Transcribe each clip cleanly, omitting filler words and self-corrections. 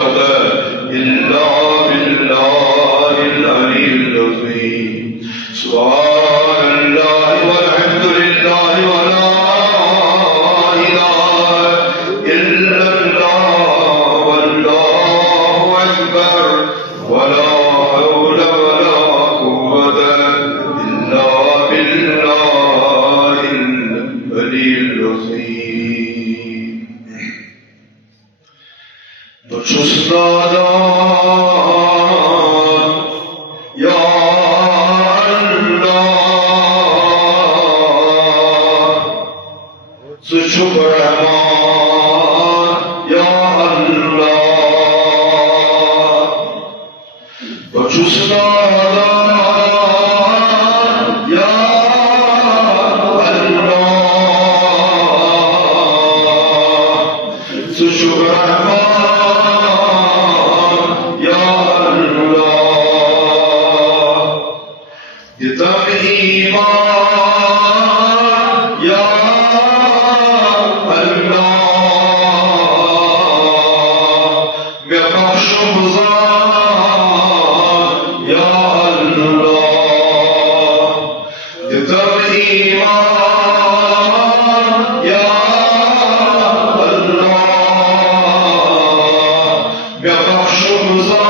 إلا بالله العلي العظيم سبحان الله والحمد لله ولا إله إلا الله والله أكبر ولا حول ولا قوة إلا بالله العلي العظيم. Ya Allah, suçu Rahman, Ya Allah, suçu Ya Allah, suçu Rahman. Ya Allah, ve başımıza Ya Allah, yeter iman Ya Allah, ve başımıza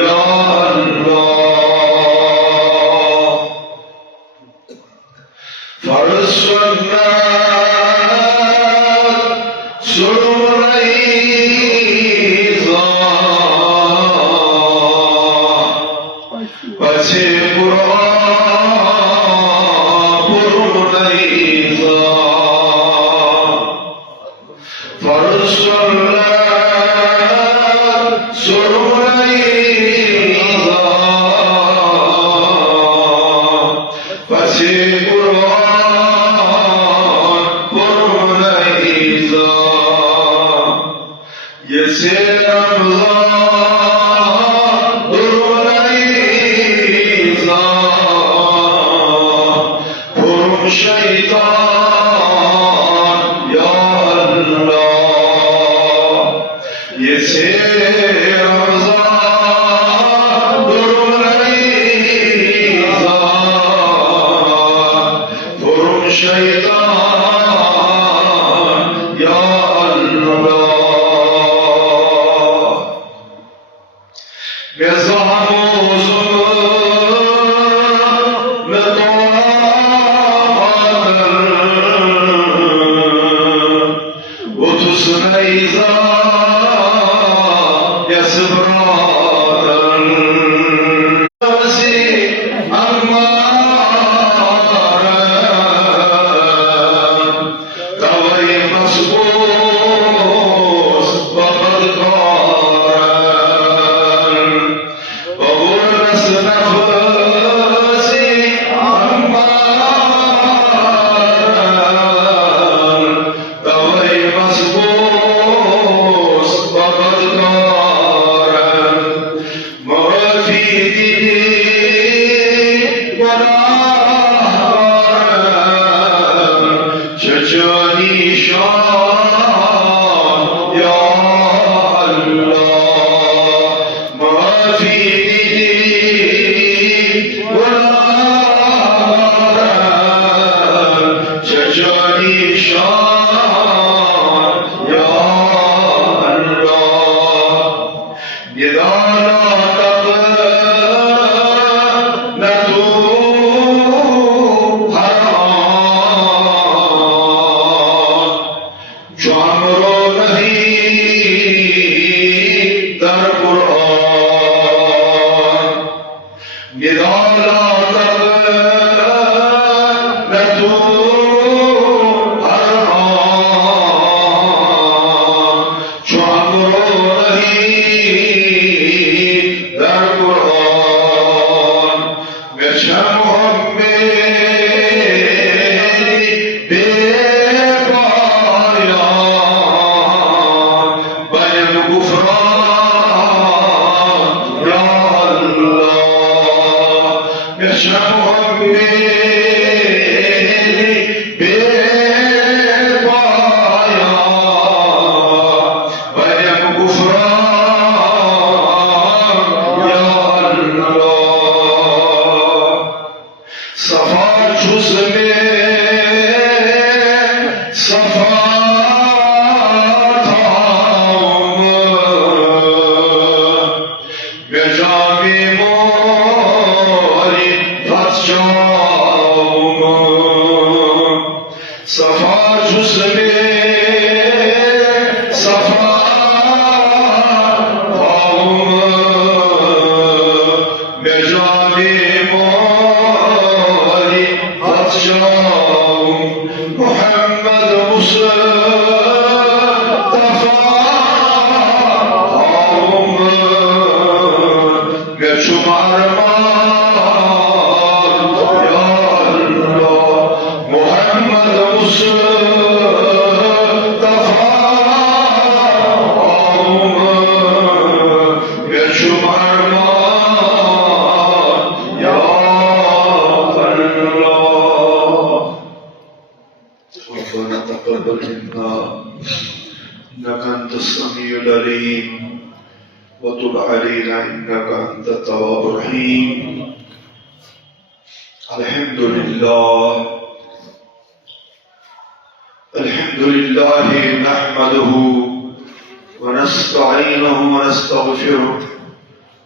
Ya Allah. Farz sünnet sürreyiza Vati Kur'an buruneyza Farz sünnet sürreyiza Vati Kur'an Yesir Ramazan durmayıza Kurum şeytan Ya Allah Yesir Ramazan durmayıza Kurum şeytan Ya Allah Mezamuzun medadır Utusneyza yasıbradır Nasi ammarın Tavayı masbuz babadgarın وغرس نفسي عمار طوي مصبوص وبدكارا ما في ديني ونهارا شجاني شان يا الله ما في Şecani şan Ya Allah Nidana takı netu haram Camro nahi dar Kur'an Nidana takı netu شمار یا اللہ محمد وتب علينا إنك أنت التواب الرحيم. الحمد لله نحمده ونستعينه ونستغفره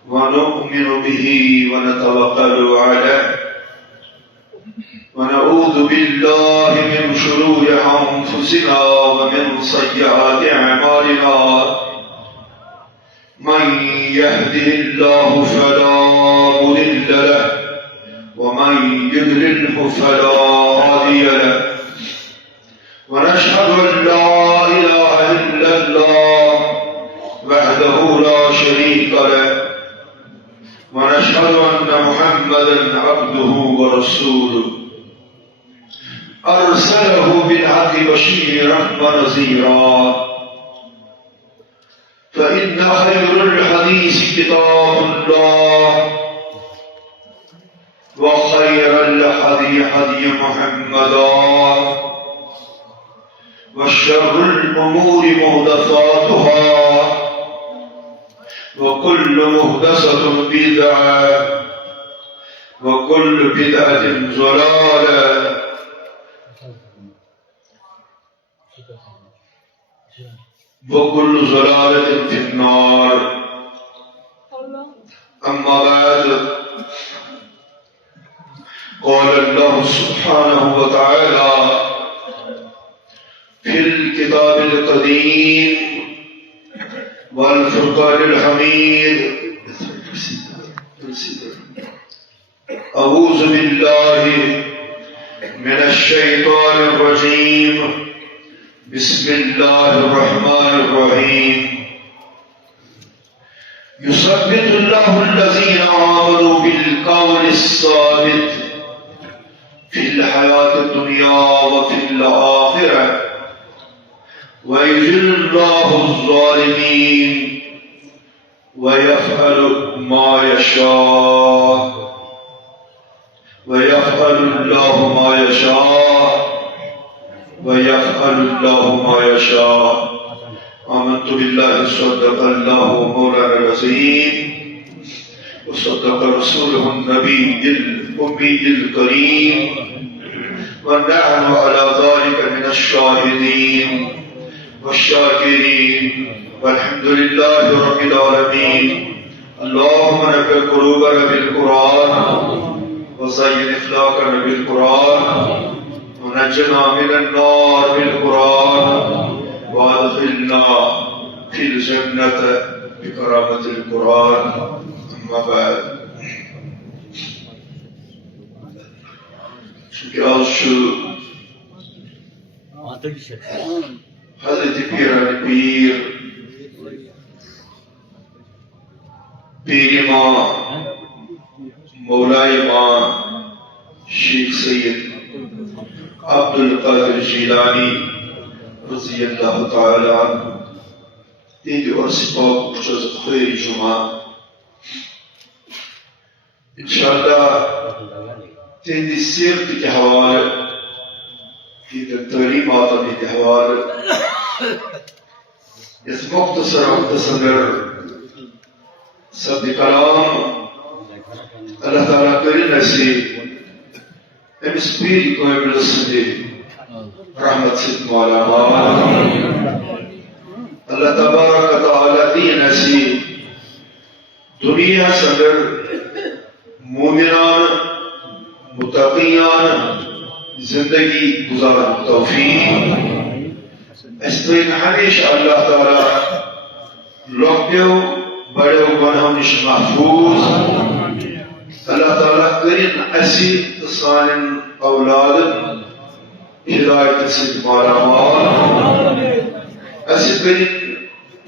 ونؤمن به ونتوكل عليه ونعوذ بالله من شرور أنفسنا ومن سيئات أعمالنا. من يهده الله فلا مضل له ومن يضلله فلا هادي له. ونشهد أن لا إله إلا الله وحده لا شريك له ونشهد أن محمدا عبده ورسوله أرسله بالحق بشيرا ونذيرا. فإن خير الحديث كتاب الله وخير الهدي هدي محمدا وشر الأمور محدثاتها وكل محدثة بدعة وكل بدعة ضلالة وكل ضلالة في النار. أما بعد قال الله سبحانه وتعالى في الكتاب القديم والفرقان الحميد: أعوذ بالله من الشيطان الرجيم. بسم الله الرحمن الرحيم. يثبت الله الذين آمنوا بالقول الثابت في الحياة الدنيا وفي الآخرة ويذل الله الظالمين ويفعل ما يشاء. ويفعل الله ما يشاء ويفعل الله ما يشاء. آمنت بالله صدق الله مولانا العظيم وصدق رسوله النبي الأمي الكريم ونحن على ذلك من الشاهدين والشاكرين والحمد لله رب العالمين. اللهم نبّ قلوبنا بالقرآن وزين أخلاقنا بالقرآن ونجنا من النار بالقرآن وادخلنا في الجنة بكرامة القرآن. أما بعد. Çünkü az şu Hazreti Pir-i Pir Pir-i Ma Mevla-i Ma Şeyh Seyyid Abdülkadir Jilani radıyallahu teala dedi o sipah uçacak hayır cuma. İnşallah تندي السير بتحوال في التعليم عطا بتحوال مختصر سب كلام الله تعالى كريم نسي امسبيري كوي بلسدي رحمة سيد مولا الله تبارك وتعالى دي نسي دنيا سبر مومنان متقیان زندگی گزارن توفیق. استوین ہمیشہ اللہ تعالی لوکیو بڑے گناہوں نش محفوظ. اللہ تعالی کرن اسی سان اولاد ہدایت سے مالا مال. اسی کرن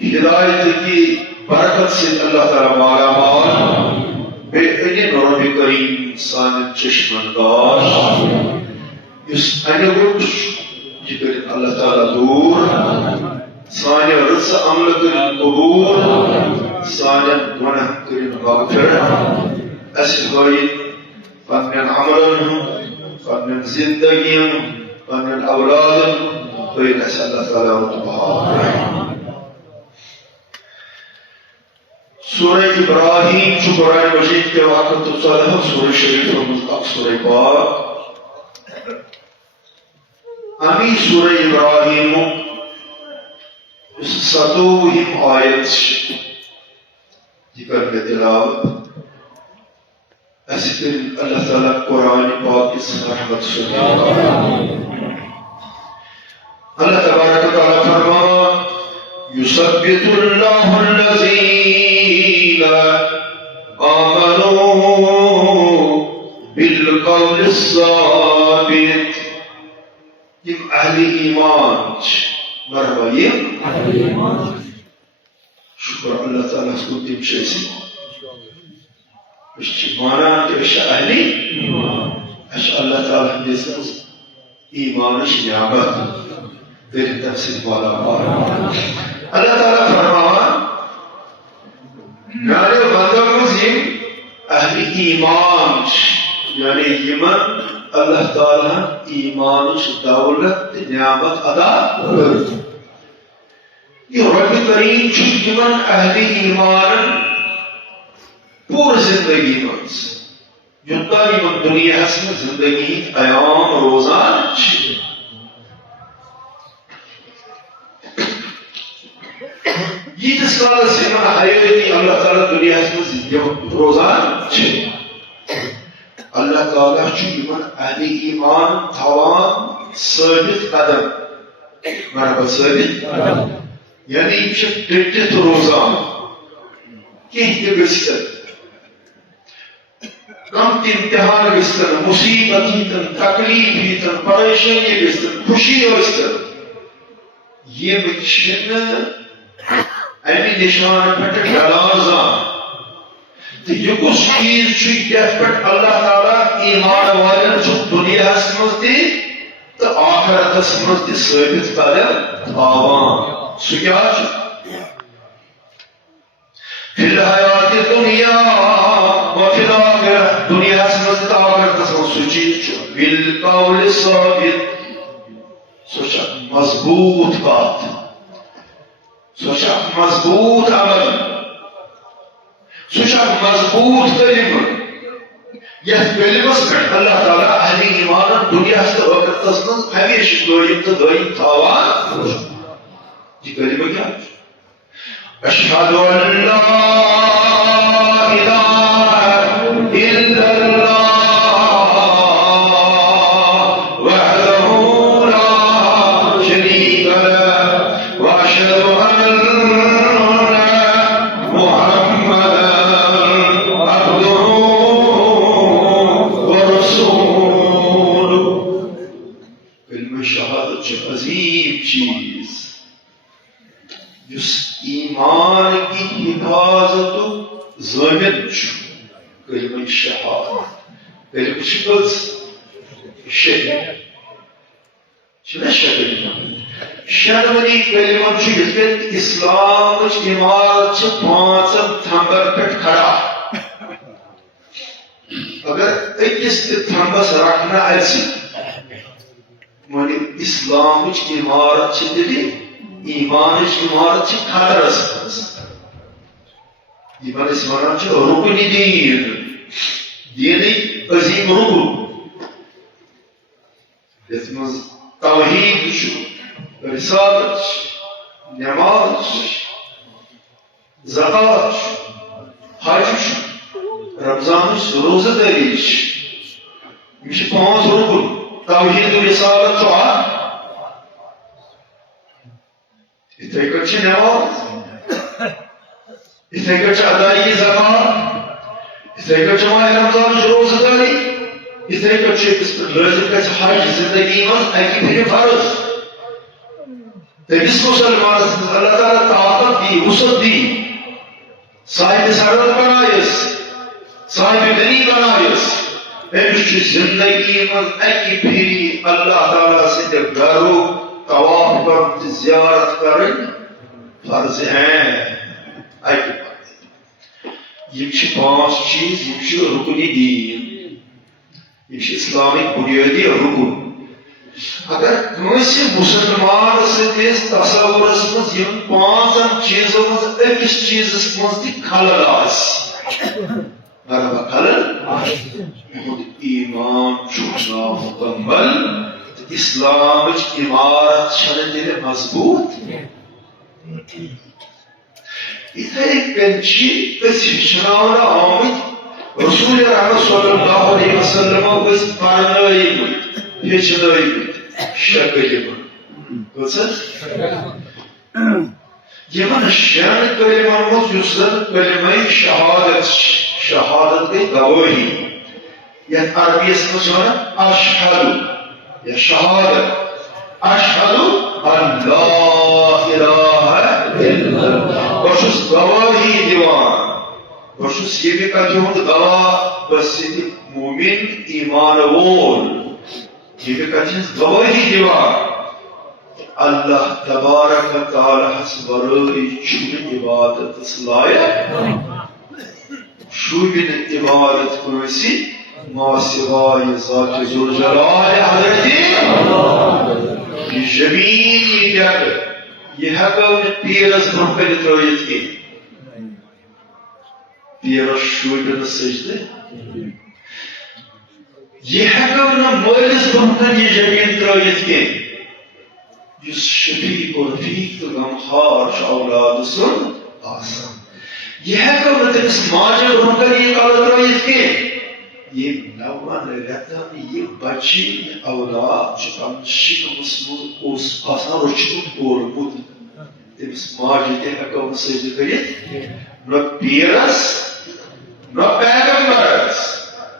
ہدایت کی برکت سے اللہ تعالی مالا مال. بہترین رب کریم سان چشمن دار اس انگوٹ یہ کریں اللہ تعالیٰ دور سان رس عمل کریں قبول سان گناہ کریں مغفرت اس ہوئی پنن عملن پنن زندگیاں پنن اولادن بین اس اللہ تعالیٰ متبار سورہ ابراہیم جو قرآن مجید کے واقعات صالح سورہ شریف و مصدق سورہ پاک امی سورہ ابراہیم ستوہم آیت ذکر کے تلاوت ایسی دن اللہ تعالیٰ قرآن پاک اس رحمت سنی اللہ تبارک و تعالیٰ فرما یثبت اللہ الذین آمنوا بالقول الثابت یم اہل ایمان مرحبا یم شکر اللہ تعالیٰ اس کو تم شیسی اس مانا کہ اس اہلی اس اللہ تعالیٰ جیسا ایمانش نعمت تیری تفسیر والا اللہ تعالیٰ فرماوا میارے بندوں مزیم اہل ایمان یعنی ایمان اللہ تعالیٰ ایمانش دولت نعمت ادا کرد یہ رب کریم چھت ایمان اہل ایمان پور زندگی منز یوتا ایمان دنیا اسم زندگی ایام روزان چھت یہ جس کال سے میں حیوتی اللہ تعالیٰ دنیا اسم روزان چھت اللہ تعالیٰ چھو ایمان اہل ایمان تھوان ثابت قدم مرحبا ثابت قدم یعنی چھت ڈٹت روزان کہتے گستر کم امتحان گستر مصیبت ہیتن تکلیف ہیتن پریشانی گستر خوشی گستر یہ بچن ایمی نشان پھٹ ڈلازان تو یہ کچھ چیز چھوئی کہت پھٹ اللہ تعالیٰ ایمان والن چھو دنیا اسمز دی تو آخرت اسمز دی ثابت قدم آوان سکیا چھو فی الحیات دنیا و فی الآخرہ دنیا اسمز دی آخرت اسمز سچیز چھو بالقول ثابت سوچا مضبوط بات سوچا مضبوط عمل سوچا مضبوط کلمہ یہ کلمہ سکت اللہ تعالیٰ اہل ایمان دنیا سے وقت تصمن ہمیشہ دوئیم تو دوئیم تھاوان یہ کلمہ کیا اشہد ان لا الہ الا اللہ کلمہ شہادت کلمہ شکلز شہد چھنا شہد شہدونی کلمہ چھت اسلام عمارت چھ پانچن تھمبر پٹ کھڑا اگر اکس تھمبس رکھنا ایسی مانی اسلام عمارت چھ دلی ایمان عمارت چھ خطرس ایمان اسمانان چھو رکن دین دینی عظیم رکن اسمز توحید چھو رسالت چھو نماز چھو زکاة چھو حج چھو رمضان چھو روزہ داری چھو یہ پانچ رکن توحید و رسالت چھو اتھائی کچھ نماز اتھائی کچھ ادائی زکاة اتھائی کچھ ماہ رمضان روزہ داری اتھائی کچھ لازم کچھ حج زندگی من ایکی پھر فرض تیس مسلمان اللہ تعالیٰ طاقت دی وسعت دی صاحب سرد بنائیس صاحب دنی بنایس امش زندگی من اکی پھری اللہ تعالیٰ سے گھرو طواف پر زیارت کرن فرض ہیں اکی پر یہ پانچ چیز یہ رکنی دین یہ اسلامک بنیادی رکن اگر کنسی مسلمان سندس تصورس مز یم پانچن چیزوں مز اکس چیزس مز تہ خلل آس مرحبا خلل ایمان چھنا مکمل اسلام عمارت چھن تیرے مضبوط اتھے کنچی ہچناؤن آمد رسول رحمت صلی اللہ علیہ وسلم اس پرنائی ہچنائی شکل یمن شان کلمہ مز یسن کلمہ شہادت گئی گواہی یت عربی مز اشہد یا شہادت اشہد ان لا الہ الا اللہ بس گواہی دیوان بس یہ بھی کہتے گواہ بس مومن ایمان وول یہ بھی کہتے گواہی دیوان اللہ تبارک و تعالی حسبرائی چھوڑ عبادت لائق شوبن عبادت کنسی ما سوائے ذات ذوالجلال حضرت یہ زمین یہ ہکو پیرس برہ کن ترائیت کی پیرس شوبن سجدے یہ ہکو مالس برہ کن یہ زمین ترائیت کی یس شفیق و رفیق تو غمخار اولاد سن آسان یہ ہے کہ تمس ماجہ برہ کن یہ کال ترائیت کی یہ نوان رتن یہ بچی اولاد جو شک مسمود آسان رچمت کورمت تمس ماجہ تہ ہکو سجدہ کرت نہ پیرس نہ پیغمبرس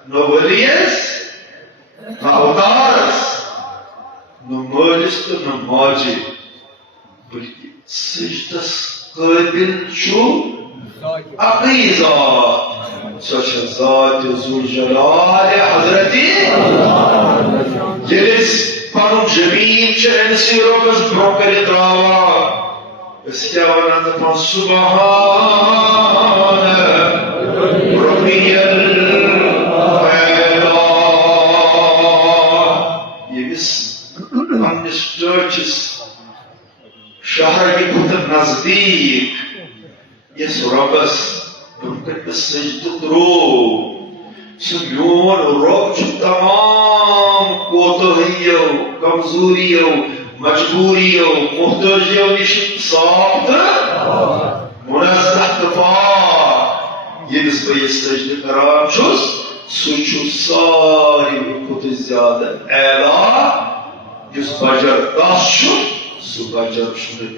نہ ولیس نہ اوتارس نہ مالس تو نہ ماجہ بلکہ سجدس قابل چھو اقی ذات سوچ ذات ذوالجلال حضرت جلس پنن زمین چنسی روکس برہ کن تراوا اس کیا ونان دپان سبحان ربی پنس چرچس شہر کی خطر نزدیک یس ربس برکت سجدہ کرو سو میون رب چھ تمام کوتاہیو کمزوریو مجبوریو محتاجیو نش صاف منزہ تو پاک یلس بہ یہ سجدہ کران چھس سو چھ ساری کھوتہ زیادہ اعلیٰ یس بجر دس سو بجر چھنہ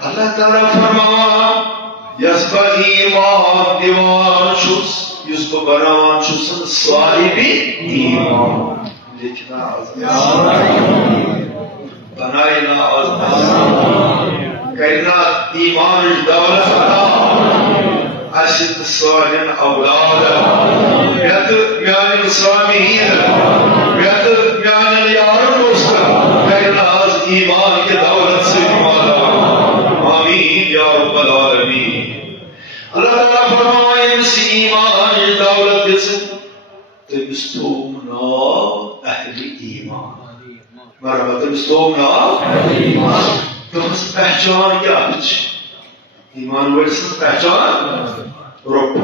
اللہ تعالیٰ فرمان یس بہ ایمان دیوان چھس یس بہ بنان چھسن صاحب ایمان لکھنا بنائنا کرنا ایمان دولت اسد سالن اولاد بیت میان سامعین بیت میان یارن دوست کرنا از ایمان کے دولت سے مالا آمین یا رب العالمین اللہ تعالیٰ فرمائے اس ایمان دولت دس تمستومنا اہل ایمان مرحبا تمستومنا اہل ایمان تمس پہچان کیا کچھ ایمان ورسن پہچان رب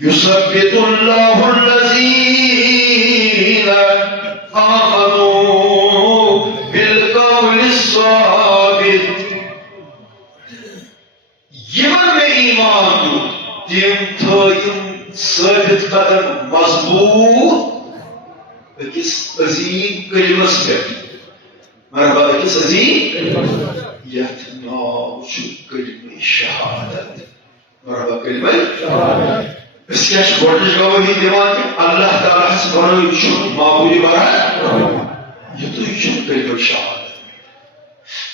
یثبت اللہ الذین آمنوا بالقول الثابت یمن میں ایمان دو تم تھیم ثابت قدم مضبوط اکس عظیم کلمس پہ مرحبا اکس عظیم یت ناو چھ کلمہ شہادت مرحبا کلمہ شہادت اس کیا گۄڈنِچ گواہی دِوان کہ اللہ تعالیٰ ہس بنٲیِو چھُ معبوٗدِ برحق یُتُے چھُ کلمہ شہادت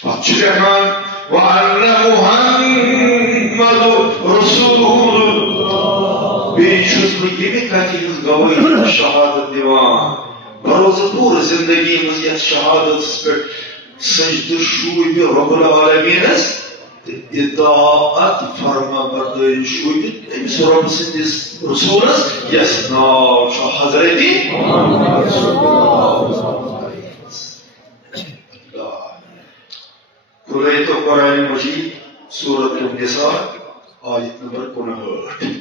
پتہٕ چھُ لیکھان وَأَنَّ مُحَمَّدُ رَسُولُ کتھ گواہی شہادت دیوان بروز پور زندگی مز یتھ شہادت پہ سجدہ شوب رب العالمینس اطاعت فرما برداری شوب امس رب سندس رسولس یس ناو حضرت قرآن تو قرآن مجید سورۃ النساء آیت نمبر 59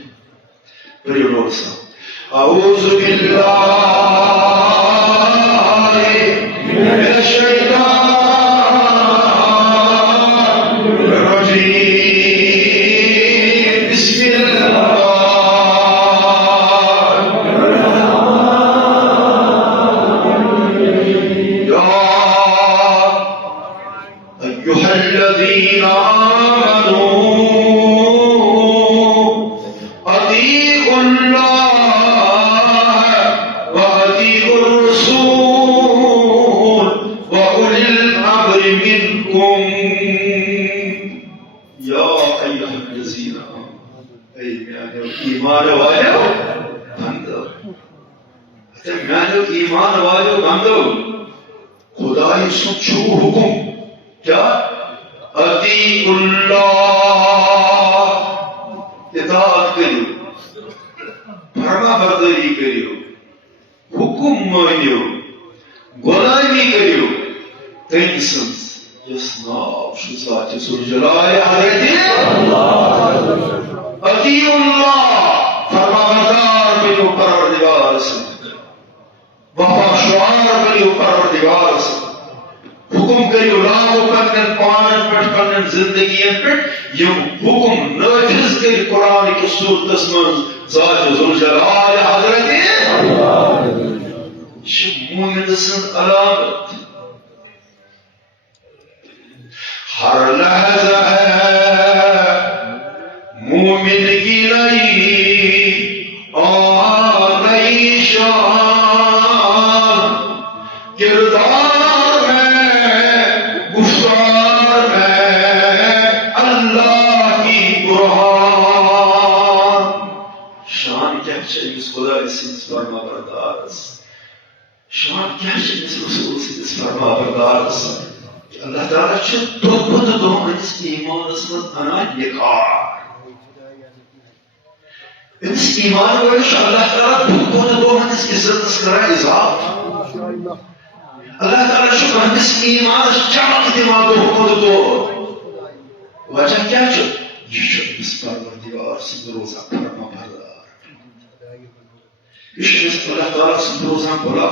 پڑھیے نور صاحب اعوذ باللہ من الشیطان ایمان والو بندو خدای سچو حکم کیا اطیعوا اللہ اطاعت کریو فرما برداری کریو حکم مانیو غلامی کریو تم سنز یس ناو چھ ذات ذوالجلال حضرت اطیعوا اللہ فرما بردار بنو پروردگار سے وفا شعار بنیو پروردگار سے حکم کریو لاگو کرن پانن پٹ پنن زندگین پٹ یم حکم نافذ کر قرآن کی صورت من ذات ذوالجلال حضرت یہ مومن سند علامت ہر لحظہ ہے مومن کی نئی اور نئی شان کردار میں گفتار میں اللہ کی برہان شان کیا چاہیے اس خدا اس فرما بردار شان کیا چاہیے اس رسول اس فرما بردار اللہ تعالیٰ چھت تو خود دو اس ایمان اسمت انا نکار اس ایمان ویش اللہ تعالیٰ دو خود دو اس عزت اسکرہ اضاف اللہ تعالیٰ شکر اس ایمان چمک دماغ دو خود دو وجہ کیا چھت یہ چھت اس پروردگار سے روزہ فرما بردار یہ چھت اس اللہ تعالیٰ سے روزہ بلا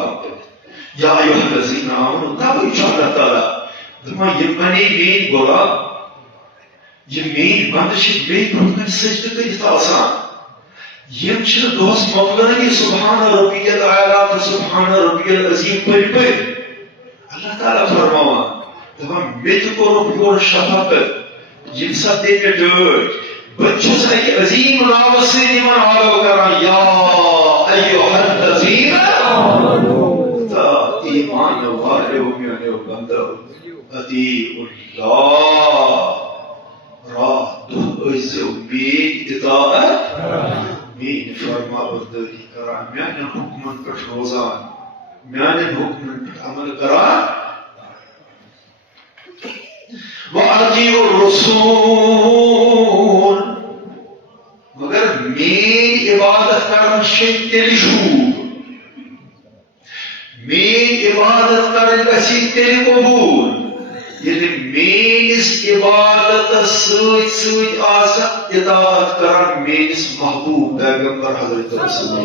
یا ایوہ الذین آمنوا تابعی چھو اللہ تعالیٰ دما یہ بنی مین بولا یہ مین بندش بے پرکن سجد کریت آسان یہ چھل دوست مقلنی سبحان ربی العالی سبحان ربی العظیم پر اللہ تعالیٰ فرماوان دما میت کو ربیور شفاقت یہ سب دے میں ڈوٹ بچوں سے ایک عظیم نام سے نیمان آلو کران یا ایوہ الذین تا ایمان والے امیانے و بندہ اطیعوا اللہ راہ دو عز امید اطاعت مین فرما برداری کران میانے حکمن پر روزان میانے حکمن پر عمل کران وَأَطِيعُوا الرَّسُولَ مگر مین عبادت کرن شکل شور مین عبادت کرن کسی تیل قبول یعنی مینس عبادت سوچ سوچ آسا اطاعت کرن مینس محبوب پیغمبر حضرت رسول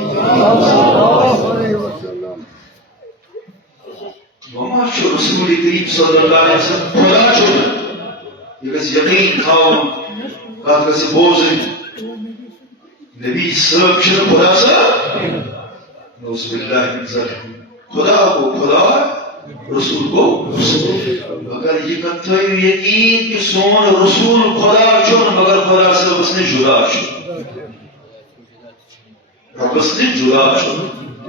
وما شو رسول کریم صلی اللہ علیہ وسلم خدا چھوڑا یہ کسی یقین کھاؤں کہا کسی بوزن نبی صاحب چھوڑا خدا صاحب نوز باللہ من ذلك خدا کو خدا رسول کو رسول اگر یہ کہتا ہے یقین کہ سون رسول خدا چھوڑ مگر خدا سے اس نے جدا چھوڑ رب اس نے جدا چھوڑ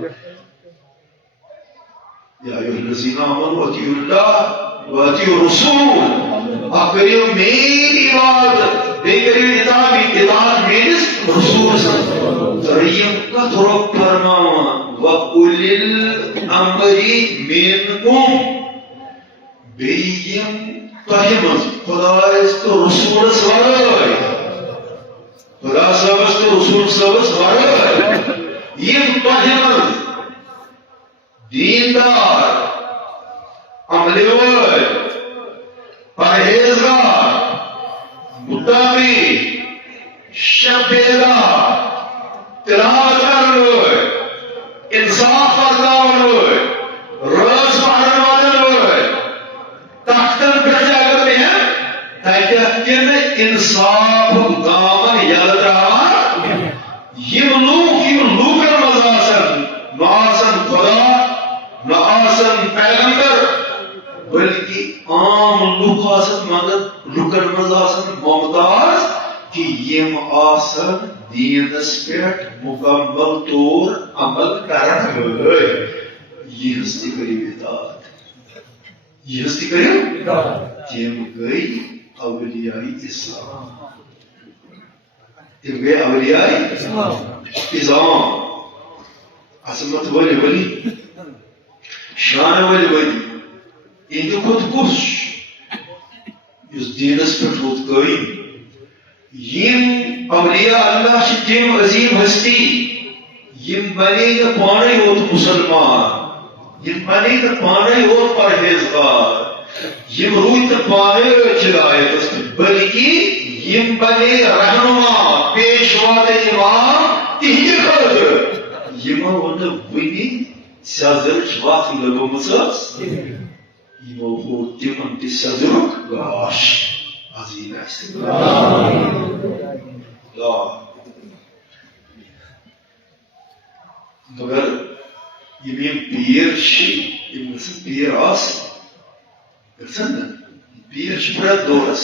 یا ایوہ الذین آمنوا اطیعوا اللہ و اطیعوا الرسول آپ کریو میری عبادت بے کریو اطاعت میرس رسول تریم کترو فرمان وَأُولِي الْأَمْرِ مِنْكُمْ بییم تہمز خدایس تو رسول سوائے خدا صاحبس تو رسول صاحب سوائے یم تہمز دیندار عملی وائے پرہیزگار متقی شبیدار تلاوت کرنے انصاف فرمانے والے روز پڑھنے والے تختن پر جاگر میں ہیں تاکہ کن انصاف دامن یاد رہا یم لوکن مزاسن نہ آسن خدا نہ آسن پیغمبر بلکہ عام لوک آسن مگر لوکن مزاسن ممتاز کہ یم آسن دینس پیٹ مکمل طور عمل کرن وٲلۍ یہ ہستی کریو اطاعت یہ ہستی کریو تم گئی اولیاء اسلام تم گئی اولیاء اسلام عظمت ولی ولی شان ولی ولی اند کھت کس اس دینس پیٹ روت قائم یم اولیاء اللہ چھ تم عظیم ہستی یم بنے نہ پانے ہوت مسلمان یم بنے نہ پانے ہوت پرہیزگار یم روی نہ پانے ہدایت بلکہ یم بنے رہنما پیشوا امام تہندِ خاطر یمو ون ونی سزر وقت لگومژ یمو ہو تمن تہ سزرک گاش عظیم مگر یم پیر پیر پیر پرت دورس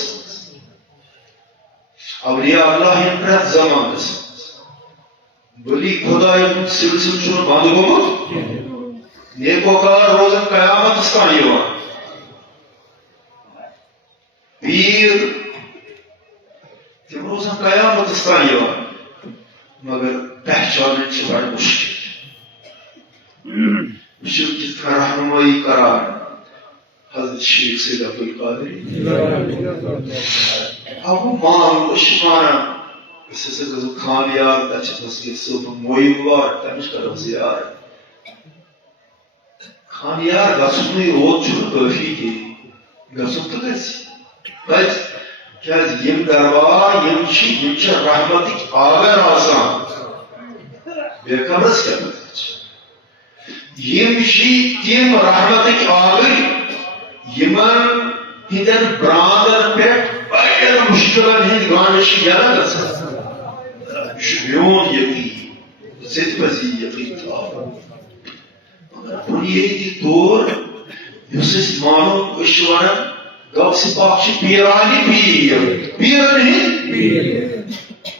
اولیاء اللہ پرت زمانس بلی خدا سلسل بند گومت نیکوکار روزن قیامت تان پیر تم روزن قیامت تان مگر پہچان بڑا مشکل کت رہنمائی کران حضرت شیخ سید عبدالقادری ابو مان اشمانا اس سے گزو خانیار تچ مسجد صبح مویوار تمش کرو زیار خانیار گسنی روت چھو کافی کی گسن تو گس کیا یم دربار یم چھ رحمتک آگر آسان بے قبرس کیا یم تم رحمتک آگر یمن ہندن برادر پیٹ بڑے مشکلن ہند گانش یاد گژھان میون یقین زد پزی یقین تھا بنیادی طور اس مانو اشوان گوس پاک پیرانی پیر پیرن ہند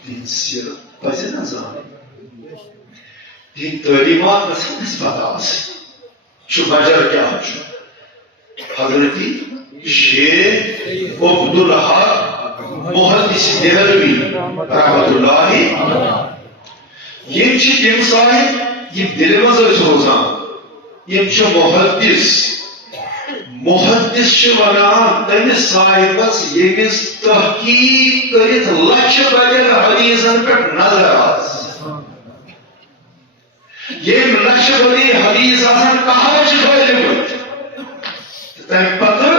دین سر پزی نہ زان دین تعلیمات گژھن اس پتہ چھ بجر کیا حضرت شیخ عبدالحق محدث دہلوی رحمت اللہ یم تم صاحب یم دل مز روزان یم محدث ونان تمس صاحبس یمس تحقیق کرت لچھ بدل حدیثن پہ نظر آس یم لچھ بدی حدیث آسان کہاں پھیلمت تمہ پتہ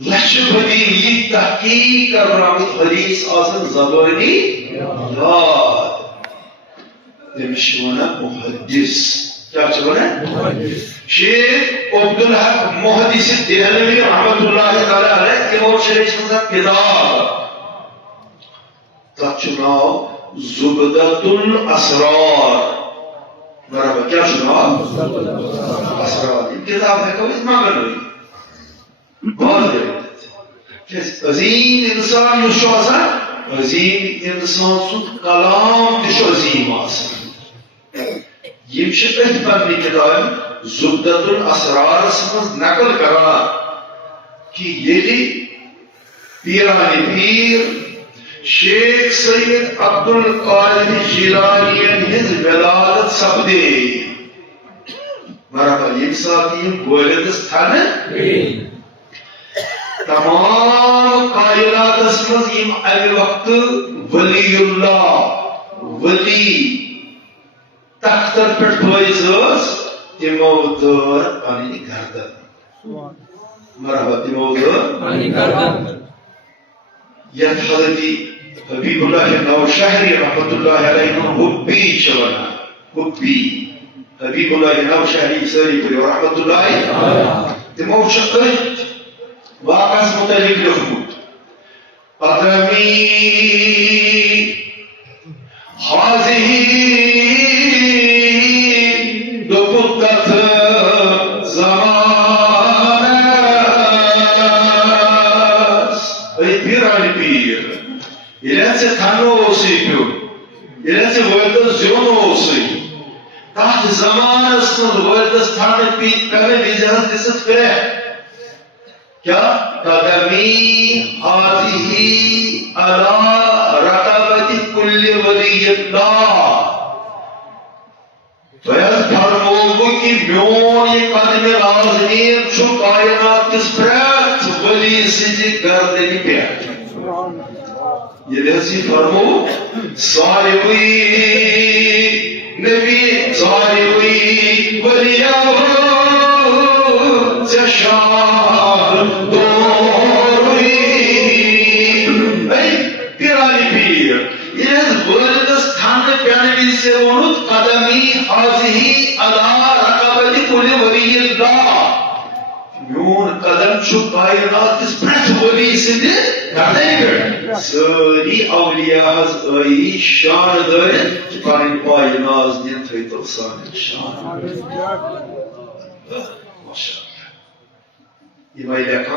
لچھ بدی یہ تحقیق کرنے حدیث آسان زبانی یاد تمس ونان محدث کیا ونان شیخ عبدالحق محدث دہلوی رحمت اللہ تعالی علیہ تمو شریف کتاب تتھ ناو زبدۃ الاسرار برابر کیا ناو اسرار کتاب ہے کوئی مگر بہت عظیم انسان یس عظیم انسان سن کلام تہ عظیم یم پنہ کتاب زبدۃ الاسرار من نقل کران کہ یلی پیران پیر شیخ سید عبد القادر جیلانی ہز ولادت سپدے مرحبا یہ ساتھ یہ والدس تھا نا تمام کائنات اسمز یم امی وقت ولی اللہ ولی تختر پر فائز تمو دور پانی گردن مرحبا تمو دور پانی گردن یا حضرتی حبیب اللہ نوشہری رحمت اللہ علیہ حبی چوانا حبی حبیب اللہ نوشہری سری پر رحمت اللہ علیہ تمو شکر واقعس متعلق لخمود قدمی حاضی دکتت زمانس ای پیرانی پیر ایلین سے تھانو اسی پیو ایلین سے ویدس زیونو اسی تحت زمانس ویدس تھانے پیر پہلے بیزیہت دیست کرے کیا قدمی حاضی علی رقبت کل ولی اللہ فیض فرموگو کی میون یہ قدم رازنین چھو کائنات کس پریت ولی سجی گردنی پیٹ یہ لحظی فرمو صالحوی نبی صالحوی ولی شاہ دوری پیرانی پیر یہ ولدس تھانے پیانوی سے ونود قدمی حاضی علا رقبت کل ولی اللہ میون قدم چھو کائنات کس پرت ولی سے دے کردے کر ساری اولیاء حض آئی شان دارے چکائن پائی ناز دین تھیتو سانی شان ماشاءاللہ یہ بھائی لکھا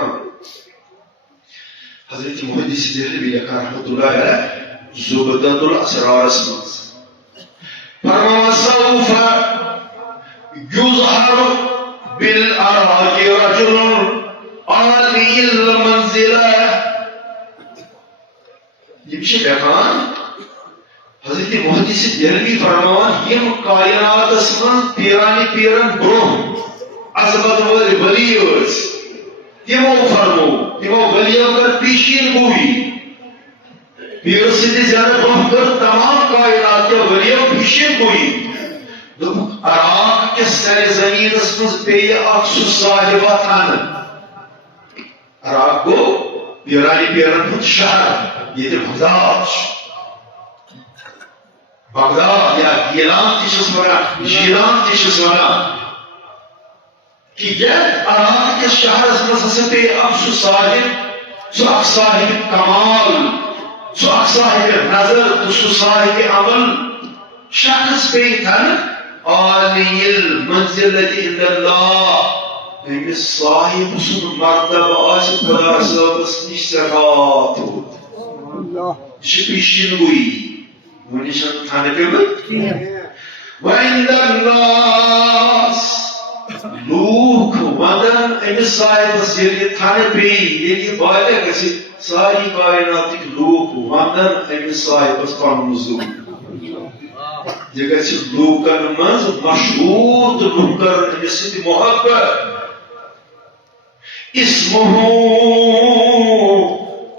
حضرت محدث دہلوی لکھا رحمت اللہ علیہ زبدت الاسرار اسماس فرما سوف یظہر بالارواح رجل عالی المنزلہ یہ بھی لکھا حضرت محدث دہلوی فرما یم کائنات اسمان پیرانی پیران برو عظمت ولی ورس تمو فرمو تمو ولیوں کر پیشین گوئی پیر سیدھی زیادہ بہم کر تمام کائنات کے ولیوں پیشین گوئی عراق کے سر زمین اسمز پی اکسو صاحبہ تھانا عراق کو پیرانی پیران خود شہر یہ دل بغداد یا گیلان تیشس ونا جیلان تیشس ونا کہ یہ عراق کے شہر اسمس سے پہ اب سو صاحب کمال سو صاحب نظر سو صاحب عمل شخص پہ تھا عالی المنزلت عند اللہ لیکن صاحب سن مرتبہ آس خدا صاحب نش سرات شپیشن ہوئی ونشن تھانے پہ بت وعند الناس لوگ ودن امس صاحبس یہ تھانے پی یہ بالغ گژھِ ساری کائناتک لوگ ودن امس صاحبس پن مزدور یہ گژھِ لوکن مز مشہور تو لوگ کرن امس سۭتۍ محبت اسمہ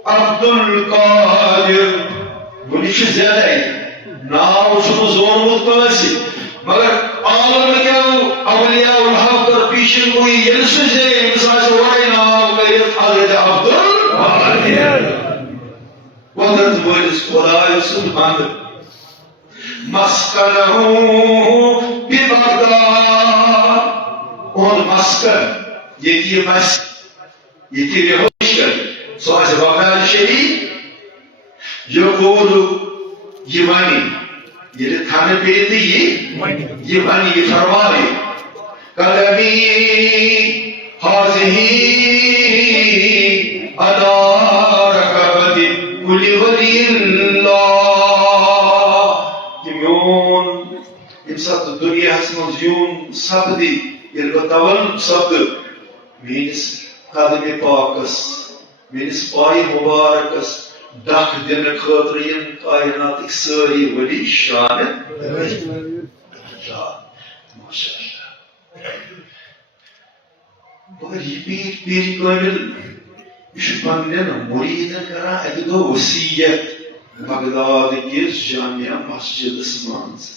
عبد القادر ونی چھ زیادہ ناو چھُنہٕ زونمُت کٲنٛسہِ مگر عالم کیا اولیاء الحق اور پیشن ہوئی یلسو سے انسان سے ورائی نام کرید حضرت عبد القادر وقت ورس خدای سبحان مسکنہو ببغداد اور مسکن یہ رہوش کر سواز بغداد شریف یقول یمانی یہ تھانے پہ تھی یہ بانی یہ فرمائے قدمی حاضی علی رقبت کل ولی اللہ کہ میون امسات دنیا حسن یون سبدی یلبتول سبد مینس قدم پاکس مینس پائی مبارکس دک دن خاطر یم کائنات ساری ولی شامل ماشاء اللہ مگر یہ پیر کامل یہ پنن مریدن کران اتہ دو وصیت بغداد کس جامع مسجد مز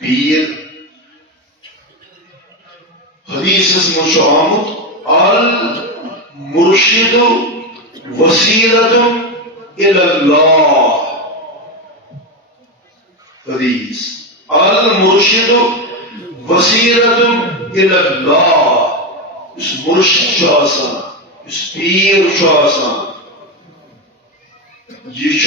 پیر حدیث مجھ آمد المرشد وسیلۃ الی اللہ حدیث المرشد وسیلۃ الی اللہ اس مرشد آسان اس پیر آسان یہ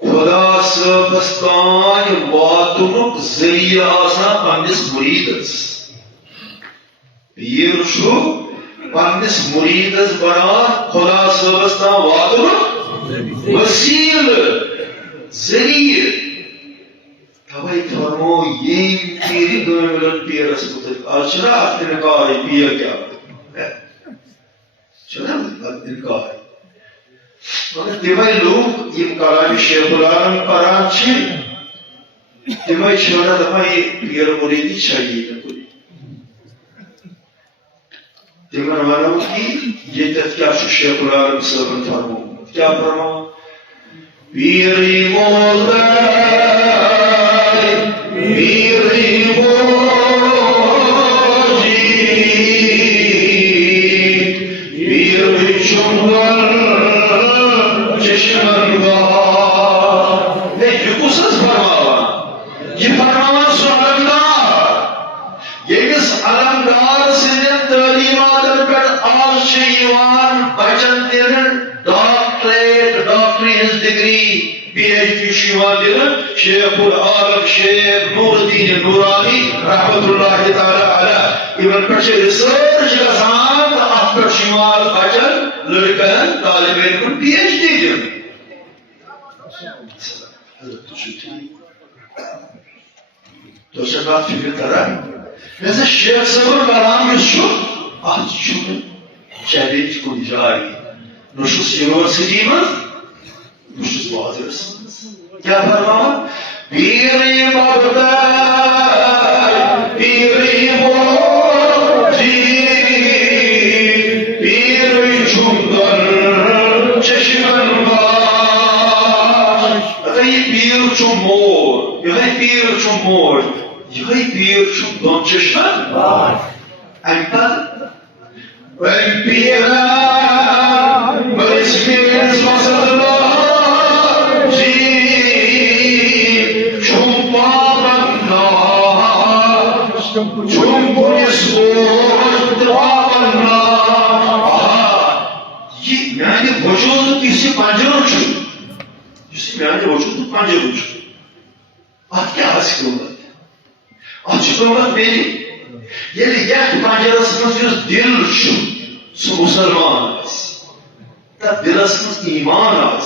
خدا صبس تان واتنک ذریعہ آسان پنس مریدس پیر پنس مریدس بنان خدا صبس تان واتنک وسیل ذریعہ توے فرمو یم پیر گملن پیرس متعلق آج چھنا انکار پیر کیا چھنا انکار مگر تمے لوگ یم کلام شیخ العالم پران تمے چھنا دپان یہ پیر مریدی چاہیے تمن ونو کہ یہ کیا شیخ العالم صاحب فرمو کیا فرمو پیری مولدہ پیری موجی پیری چنگل چشمن بہار یہ کس فرماوان یہ فرماوان سو علمدار یہ کس علمدار سندن تعلیمات پر آج شیوان بچن دن ڈاکٹری his degree P H D شیوان دن شیخ العالم شیخ نور الدین نورانی رحمت اللہ تعالی علیہ ایون پر ریسرچ گژھان تو ات پر شیوان بچن لڑکن طالب علم پی ایچ ڈی دن تو سے بات فکر کران جیسے شیخ صبر کلام ات چیلنج کن جائے نشس یونیورسٹی من نشس بازرس کیا فرمان پیری مبدل پیری موجی پیری چنگل چشمن باش یہ پیر چون مور یہ پیر چون مور یہ پیر چون دون چشمن باش امپر پیرا بس میرے مسل جی چون پابندہ چون پولیس پابندہ یہ میانہ وجود کسی پنجروں چھو جس میانہ وجود پنجروں چھو ات کیا آس قیمت ات قیمت میری یعنی یت پنجرس مز دل سہ مسلمان تر دلس مز ایمان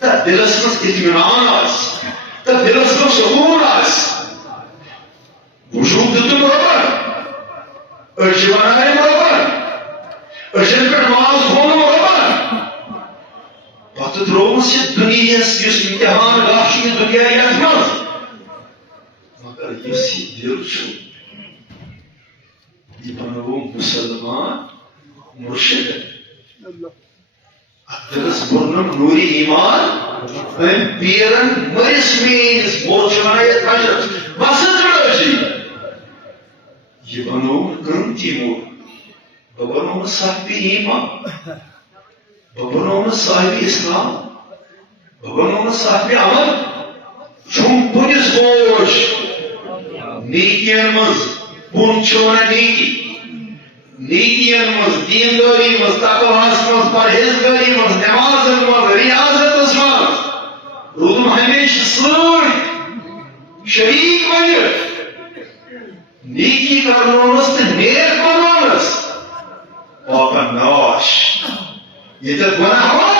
تر دلس مز اطمینان تر دلس مز سکون وشوک دتم ربن أرجع ونایم ربن أرجن پہ نماز کھولم ربن پتہ ترومس یہ دنیا یس امتحان گاہ یہ دنیا یت مز مگر یس یہ دل یہ بنو مسلمان مرشد اترس برنم نوری ایمان پیرن مرس مینس بوچھنایت مجرس بسط رجی یہ بنو گرمتی مور ببنو صاحبی ایمان ببنو صاحبی اسلام ببنو صاحبی عمل چون پنس بوچھ نیکین مز بون چھونا نیکی نیکین مز دینداری مز تقواس مز پرہیزگاری مز نماز مز ریاضت مز روزم ہمیشہ سر شریک بنت نیکی کرنونس تو نیک بنونس پاپا ناش یہ تو گناہ ہو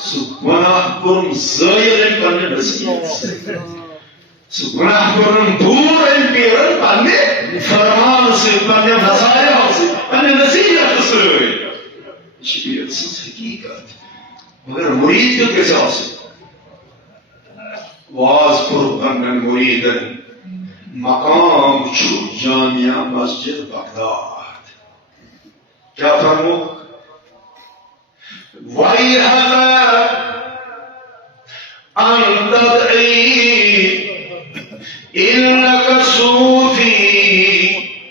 سو گناہ کرم زائر پنہ نصیحت سو گناہ کرم دور پیرن پنہ فرمان سے پنہ نصائح سے پنہ نصیحت سے شبیت سنس حقیقت مگر مرید تو کیسا ہو سکتا واز قربن مریدن مقام چھو جامعہ مسجد بغداد کیا فرمو وَيْحَكَ أَن تَدْعِي إِنَّكَ صُوفِي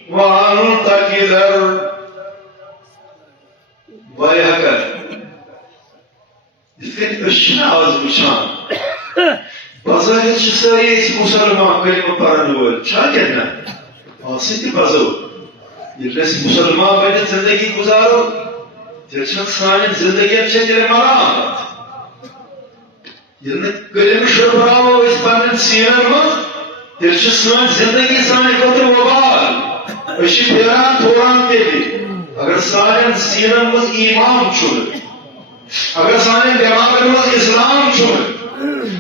وَأَنْتَ كِذَرْ وَيْحَكَ دِفت اشناز مشان بظاہر ساری مسلمان کلمہ پڑھنے والے کیا کہنا آسیتی بازو یہ مسلمان بنے زندگی گزارو تیرچن سانی زندگی اچھے تیرے مرامت یہ کلمہ شبراو اس پانن سینن مت تیرچن سانی زندگی سانی خطر وبال اشی پیران توران تیلی اگر سانی سینن مت ایمان چھوڑ اگر سانی دماغ مت اسلام چھوڑ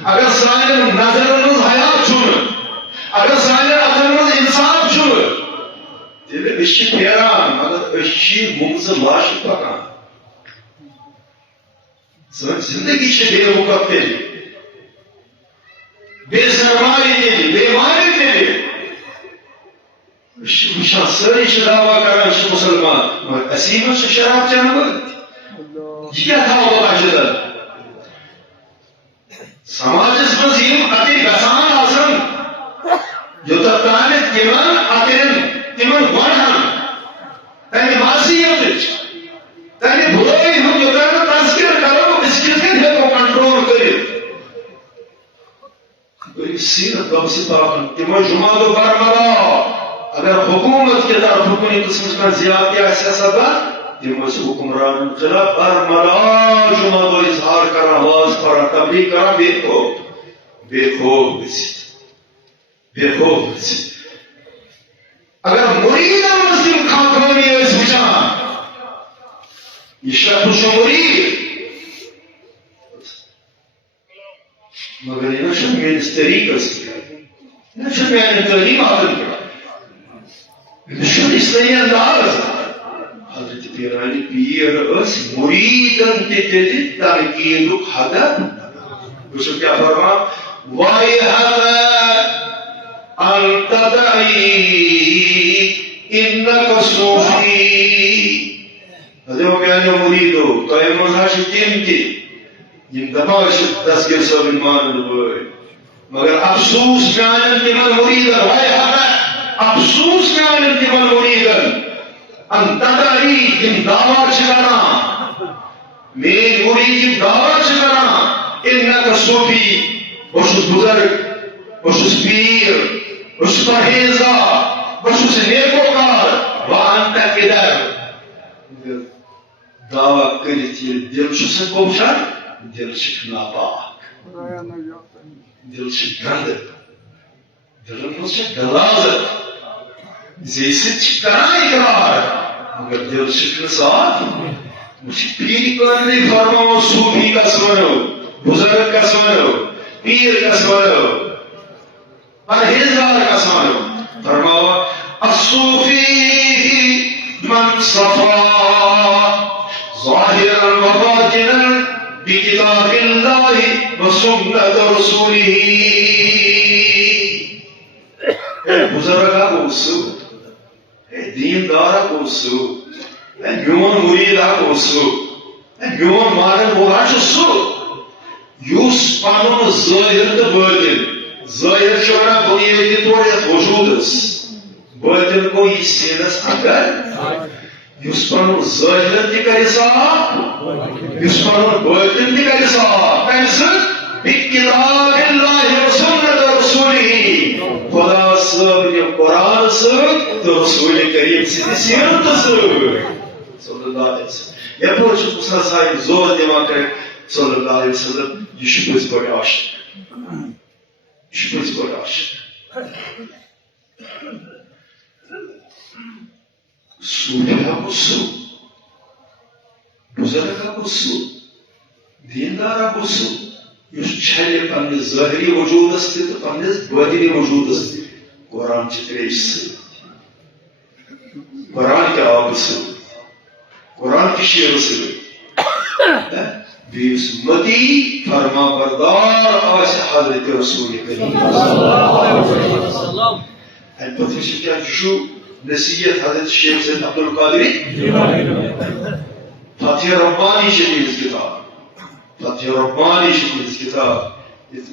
اگر سانہ نظر مز حیات چھن اگر سانہ اتن مز انصاف چھن تیل اچھی پھیران مگر اچھی مغز لاش پکان سن زندگی چھ بے وقت تیل بے سرمائی تیل بے ماری تیل اچھی وشان سری چھ دعویٰ کران چھ مسلمان مگر اسیمہ چھ شراب چاہن یہ کیا تھا اللہ جدر سماجس مز اتی گسان آسن یوتت تانہ تمن اتن تمن گۄڈان تمہ معصیت تمہ برائی ہند یوتن تذکر کرو اس کت ہیکو کنٹرول کرت سیرت دبسی پاکن تمو جماعت و برملا اگر حکومت کے طرف کن قسم کا زیادتی آسیا سبب تمو سے حکمران خلاف برملا جماعت و اظہار کرنا آواز پڑھنا تبلیغ کرنا بے خوف بے خوف اگر مرید مسلم خاکانی ہے اس بچان یہ شخص مرید مگر یہ نشد میں اس طریقہ سے کیا نشد میں نے تعلیم حاصل کیا نشد اس طریقہ انداز حضرت پیرانی پیر اس مریدن تیتے تنقید حدب اس کیا فرما وَيْحَكَ أَن تَدْعِي إِنَّكَ صُوفِي حضرت پیرانی مریدو تو یہ مزاش تیمتی یم دپان دستگیر صاحب ایمان دبئی مگر افسوس میانن تمن مریدن وَيْحَكَ افسوس میانن تمن مریدن ان تدعی یم دعویٰ چکنا مین مرید یم دعویٰ چکنا انکا صوفی وشس بزرگ وشس پیر وشس پرہیزہ وشس نیکوکار وانتا کدر دعویٰ کرت یہ دل شسن کوشن دل شک ناپاک دل شک گند دل شک غلازت زیست چکنا اقرار مگر دل شکن ساتھ مجھے پیری کرنے فرماؤ صوفی کا سمنو بزرگ کا سمنو پیر کا سمنو پرہیزگار کا سمنو فرماؤ الصوفی من صفا ظاہرا و باطنا بکتاب اللہ و سنت رسولہ بزرگا کو سو دین دارا کو سو میون مریدا کو سو میون مانن وہا سو یوس پانو ظاہر تو باطن ظاہر چھوڑا بنیادی طور یت وجودس باطن کو یہ سینس اگر یوس پانو ظاہر تہ کر صاف یوس پانو باطن تہ کر صاف کیسے بکتاب اللہ و سنت رسولہ خدا صاحب نے قرآن سے تو رسول کریم سے سیرت سے صلی اللہ علیہ وسلم یہ پوچھ مسا صاحب زور دیوان کرے صلی اللہ علیہ وسلم یہ شپس بڑے عاشق شپس بڑے عاشق صوفیہ کو سو بزرگہ کو سو دیندارہ کو سو یہ چھلے پنہ ظاہری وجود اس تو پنہ باطنی وجود اس قرآن چتریش سے قرآن کے آب سے قرآن کی شعر سے متی فرما بردار آس حضرت رسول کریم البته کیا شو نصیحت حضرت شیخ سید عبدالقادری فتح ربانی شدید کتاب فتح ربانی شدید کتاب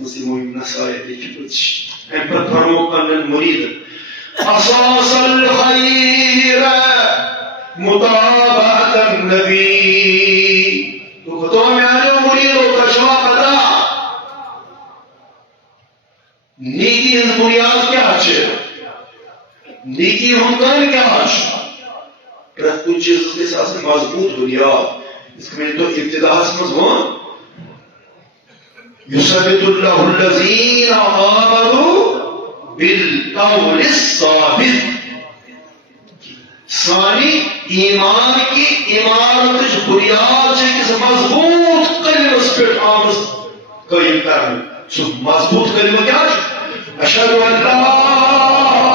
مسلمون نصائح لكبتش امبر فرموك أن المريد أساس الخير متابعة النبي وقتهم يعني مريد وكشوا قدا نیکی از بنیاد کیا ہے نیکی ہم کہیں کیا ہے پرت کچھ چیز کے ساتھ مضبوط بنیاد اس میں تو ابتدا سے مضمون يثبت الله الذين آمنوا بالقول الثابت ثانی ایمان کی عمارت بنیاد سے کس مضبوط کلمہ اس پر آمد قائم کرنا سو مضبوط کلمہ کیا ہے اشہد ان لا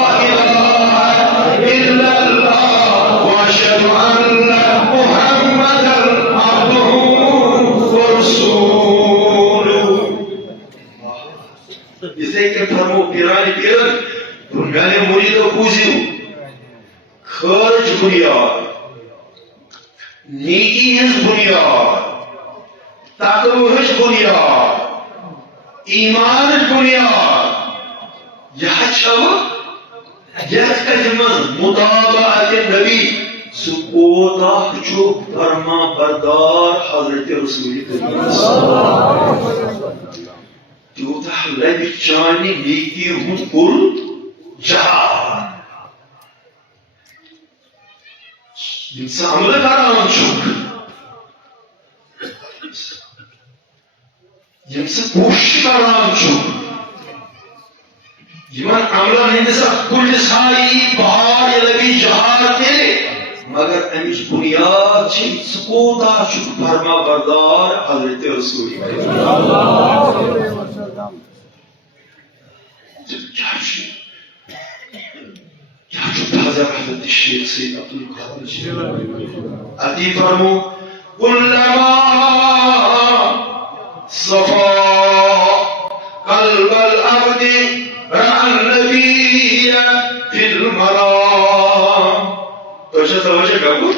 الہ الا اللہ واشہد ان محمدا عبدہ ورسولہ اسے کہ فرمو پیرانی پیرن دنگانے مرید و خوزیو خرج بنیاد نیکی ہز بنیاد تقوی ہز بنیاد ایمان بنیاد یہ چھو یہ کلمہ مطابعت نبی سکوتا جو فرما بردار حضرت رسول کریم جو تحلب چانی نیکی ہوں کل جہار انسان عمل کران چھوک یمسا کوشش کران چھوک یمن عملہ ہندسا کل سائی بہار یا لگی جہار کے مگر امیش بنیاد چھ سکوتا چھوک فرما بردار حضرت رسول کریم کیا چھوک هذا حضرت الشيخ سيد عبد القادر أتي فرمو كلما صفى قلب العبد رأى النبي في المرام توجه قبول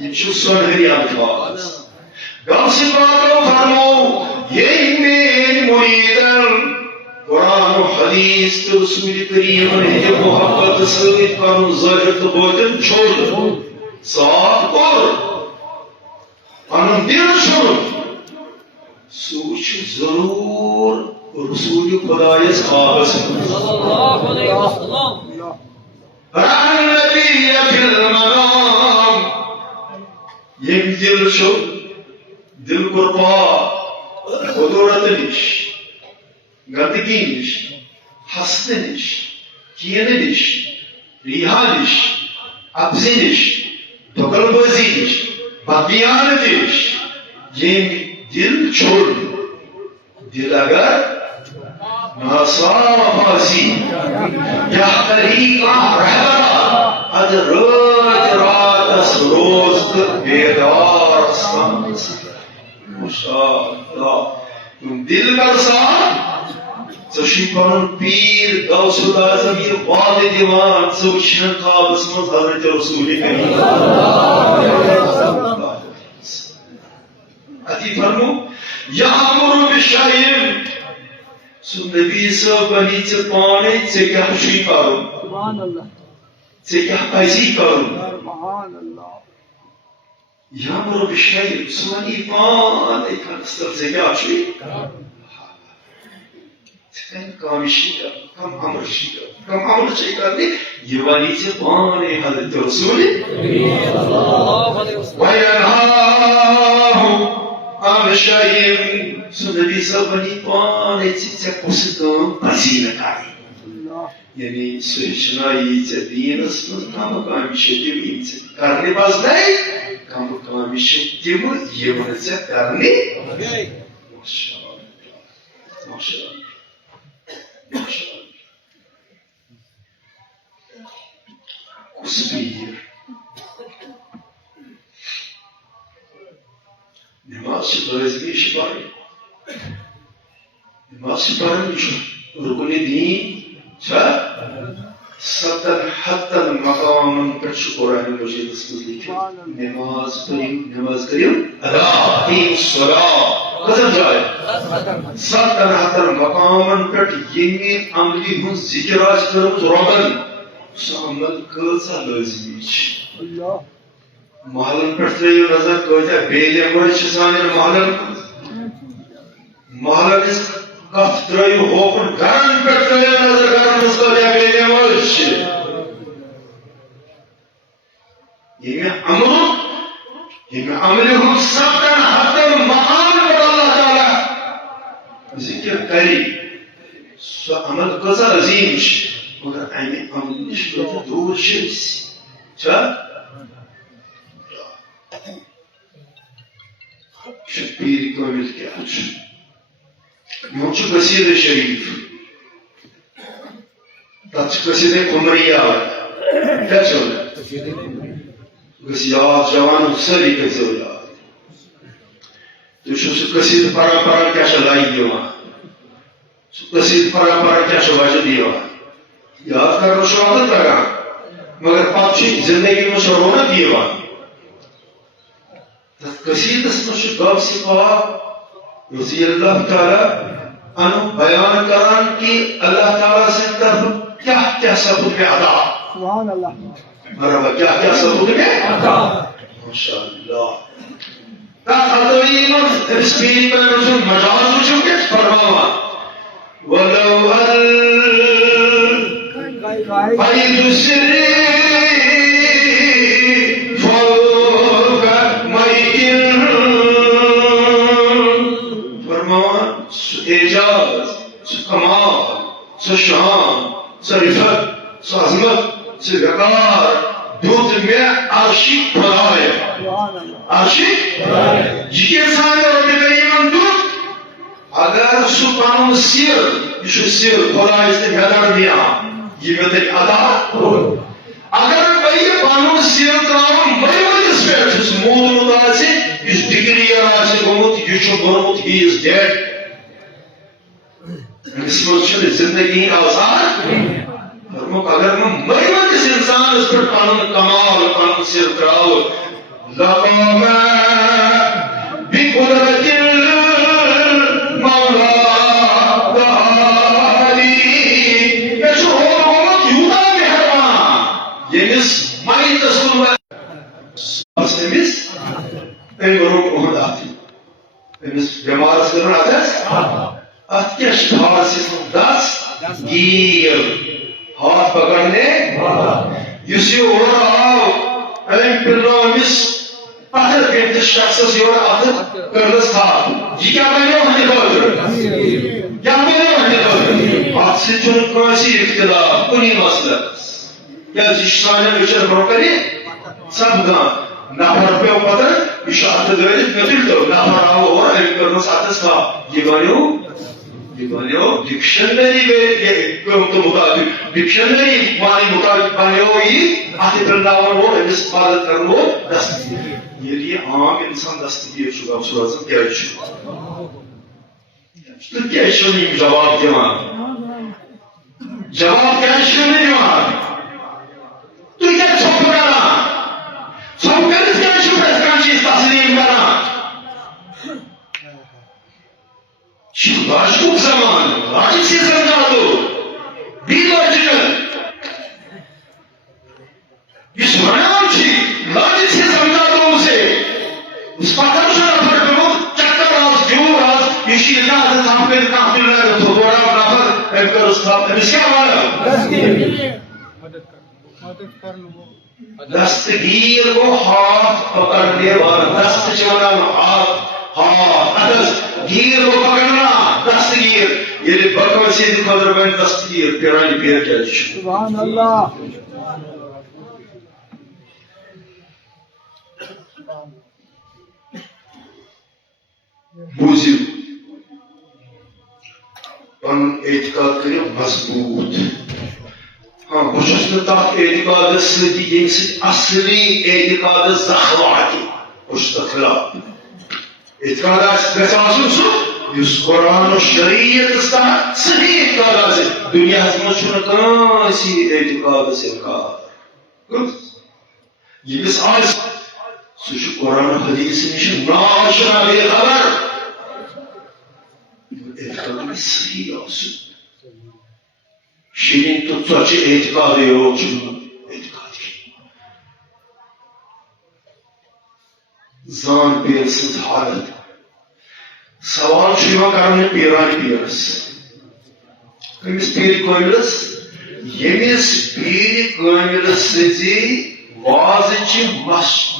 يمشو الصنهري ألفاظ قال صفاته فرمو يمين مريدا قرآن و حدیث تو رسول کریم نے محبت سویت پر ظاہر تو بوتن چھوڑ صاف کر انم دل چھوڑ سوچ ضرور رسول خدایس آبس صلی اللہ علیہ وسلم رأى النبي في المنام یم دل چھوڑ دل قربا خدورت نش گندگی نش حسد نش کین نش ریحا نش ابزی نش دکل بازی نش بدیان نش یہ دل چھوڑ دل اگر ناصاف آسی یا طریقہ رہبرا اد روز رات اس روز بیدار سمس مشاءاللہ تم دل کر ساتھ ژشی پنن پیر غوث الاعظم یہ وعدہ دیوان ژوچھن خوابس مز حضرت رسول کریم اتی فرمو یامر بشیء سو نبی صاحب بنی ژے پانے ژے کیاہ چھُی کرُن سبحان اللہ ژے کیاہ پزی کرُن سبحان اللہ یامر بشیء سو ونی پانے کنستر ژے کیاہ چھُی کم شیکر کم عمر شیکر کم عمر شیکر نے یہ وانی سے پانے حضرت رسول وَيَنْهَاهُ عَنْ شَيْءٍ سو نبی صاحب وانی پانے سے کس کام پسی نکائی یعنی سوچنائی سے دین اسمت کام کامی شدیم ان سے کرنے باز نہیں کام کامی شدیم یہ من سے کرنے ماشاءاللہ ماشاءاللہ کسبیر نماز لازمی شپاری نماز پڑھن رکن دین چھا ستن حتن مقامن پر قرآن مجید اس لکھا نماز پڑھیں نماز کریو ادا اقیم الصلاۃ کتن جائے ستن حتن مقامن پر یمی عملی ہن ذکر آج کرمت ربن سو عمل کیسا لازمی چھ محلن پر تریو نظر کہتا بیلی مجھ سانیر محلن محلن اس کف تریو ہوکن گرن پر تریو نظر گرن اس کہتا بیلی مجھ یہ عملی ہم سبتن حتن مقام پر اللہ تعالی ذکر کری سو عمل کیسا عظیم چھ مگر این عمل نشتا دور شیس چھا پیر کامل کیا یہ قصید شریف تک قصید قمریہ کیا چل یاد جوان سری کسی یاد تو قصید پڑا پڑا کیا لائی دیوان قصید پڑا پڑا کیا وجہ دیوان یاد کرنا شوقت لگا مگر پتہ زندگی میں رونق دیوان قصیدس مجھ غوث پاک رضی اللہ تعالی عنہ بیان کران کہ اللہ تعالی سے طرف کیا کیا ثبوت میں عطا سبحان اللہ مرحبا کیا کیا ثبوت میں عطا ماشاءاللہ تا خطوین اسپین پر رسول مجاز ہو چکے فرماوا ولو فرید السر اعجاز کمال شان رفت عظمت وقار دود میں عرشی بنائے عرشی یہ سارے رب کریم دود اگر سبحان سیر یہ سیر خدا اس نے گھر دیا یہ بدل ادا اگر بھائی قانون سیر تراؤں بڑے بڑے اس پہ اس موضوع سے اس ڈگری سے گمت یہ چھو گمت ہی از ڈیڈ اس مجھے زندگی آزاد اگر میں مرمت اس انسان اس پر قانون کمال قانون سیر کراؤ لقام بقدرت المولا تعالی یہ جو حکومت یودا مہربان یہ مس مائی تصور سمس ایورو محمد آتی مس بیمار سرن آتا ہے اتکش خاص دس گیر ہاتھ پکڑنے یسی اور آو این پرنامس پتر پیمت شخص یور آتھ کرنس تھا یہ کیا بنے ہونے خاطر کیا بنے ہونے خاطر ہاتھ سے چون کانسی اختلاف کنی مسئلہ کیا جشتانے بچر بروکری سب گاں نفر پہ پتر اشاعت دویت مثل تو نفر آو اور این کرنس آتھ تھا یہ بنیو ڈکشنری میں مطابق ڈکشنری معنی مطابق بنیو یہ آتی پرناون وہ امس عبادت کرن وہ دستگیر یہ لیے عام انسان دستگیر شکا سوازم کیا شکا تو کیا شنی جواب دیوان جواب کیا شنی دیوان تو کیا چھوپ کرنا چھوپ کرنا کیا چھوپ کرنا چیز تسلیم کرنا راجپوت زمان راجی سے سمجھا دو بی ورجنل اس مرنام چی راجی سے سمجھا دو اسے اس پاتر سے نفر کرو چکر آز جور آز یشی اللہ سے سامپیر کامل رہے تو دورا نفر ایمکر اس کا اس کیا مانا دستگیر کو ہاتھ پکڑنے والا دست چوانا ہاتھ گیر وہ پکڑنا دستگیر یہ بکوت سے خضر بین دستگیر پیرانی پیر کیا سبحان اللہ بوزیو پن اعتقاد کریو مضبوط ہاں بچس نتا اعتقاد ستی یہ اصلی اعتقاد زخواتی اس خلاف اتقادات بساسوسو يس قرآن و شريعت استا صحيح اتقادات دنيا هزمشون كاسي اتقاد سرقار يلس آيس سوش قرآن و حديث نشن ناشنا بخبر اتقاد صحيح آسو شیرین tutsaçı etiqadı yolculuğu etiqadı. Zan belsiz halet. Saval şuna karnı pirani piras. Kimiz piri koyuluz? Yemiz piri koyuluz sizi vazıcı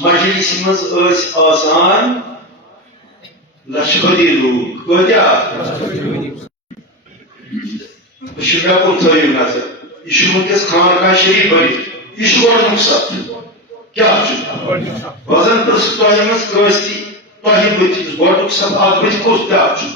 meclisimiz öz asan laşkodilu. Kodya? Şimdi kurtarayım lazım. İşi kez kanaka şerif bari. İşi var nuksat. Kya yapacağız? Bazen pırsıklayımız kıvesti tahi bitimiz. Bu arada nuksat ağabey kost kya yapacağız?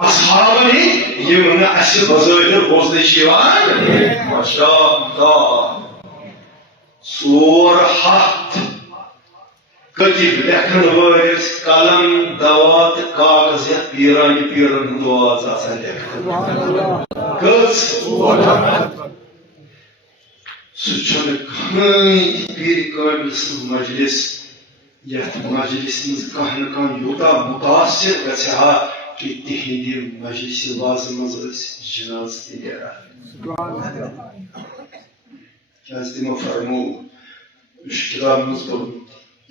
ashabı ne? Yevne asil bazaydır bozdeşivan. Maşallah. Surhat. Katib lekn varis kalam davat kağızet piran duaz asan lekn. Kız. Suçunu kıy bir gönlüsüz meclis. Yet meclisimiz kahne kan yuda mutasir ve seha ki tihidi meclisi vazımız jinaz dilera. Hazreti Mufarmu üç kitabımız bu.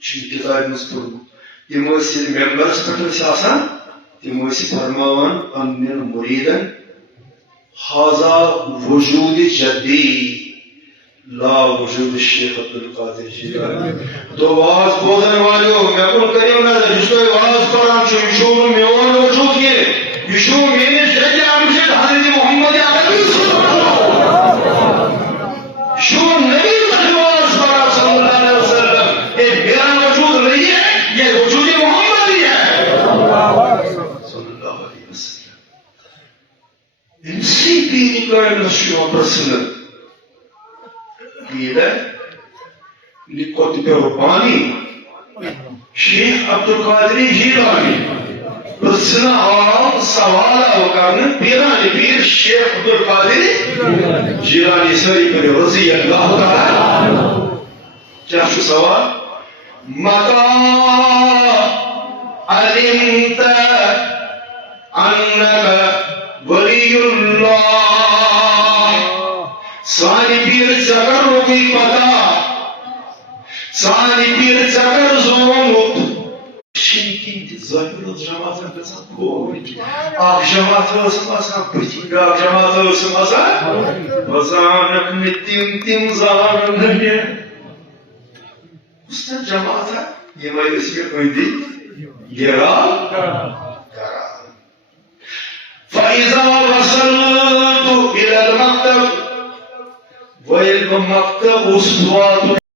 çünkü kitabımız bu. Demosi members katılsa asan demosi farmavan annen muriden haza vücudi ceddi لا وجود الشيخ عبد القادر جیلانی تو was بولنے والوں میں کون کریوں نہ جس کو واز قرآن شوم میں اور وجود کے یشوع میں نے جگہ امجد حضرت محمد عربی صلی اللہ شوم نبی واز قرآن صلی اللہ علیہ وسلم یہ میرا وجود نہیں ہے یہ وجود محمد ہی ہے صلی اللہ علیہ وسلم انسی بھی کائن شوم رسول لقطب ربانی شیخ عبدالقادری جیلانی بسنا آرام سوال اوکارن پیرانی پیر شیخ عبدالقادری جیلانی سری پر رضی اللہ تعالی کیا شو سوال متا علمت انک ولی اللہ سانی پیر زگر روگی پتا سانی پیر زگر زورمut شنکی ظاهر جماعتın kısan koydu akşamat olsun asan bütün akşamat olsun asan bazanık mittim zamanın ne usta cemaata yemeği ismi koydu yera فإذا وصلت إلى المكتب والمكتب أصوات